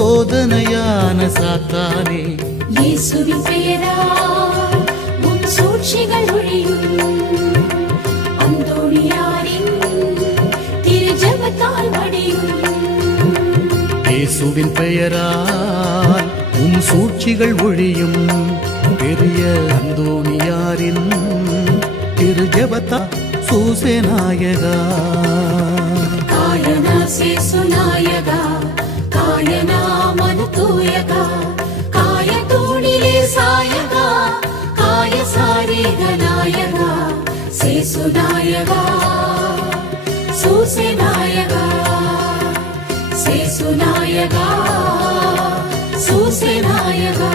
சோதனையான சாத்தானே. இயேசுவின் பெயரால் உன் சூழ்ச்சிகள் ஒழியும். அந்தோணியாரின் திரு ஜெபத்தால் வடியும். இயேசுவின் பெயரால் உம் சூழ்ச்சிகள் ஒழியும். பெரிய அந்தோணியாரின் திரு ஜெபத்தா சூசேநாயகா. காயனா சேசுநாயகா சேசுநாயகா சூசேநாயகா சேசுநாயகா சூசேநாயகா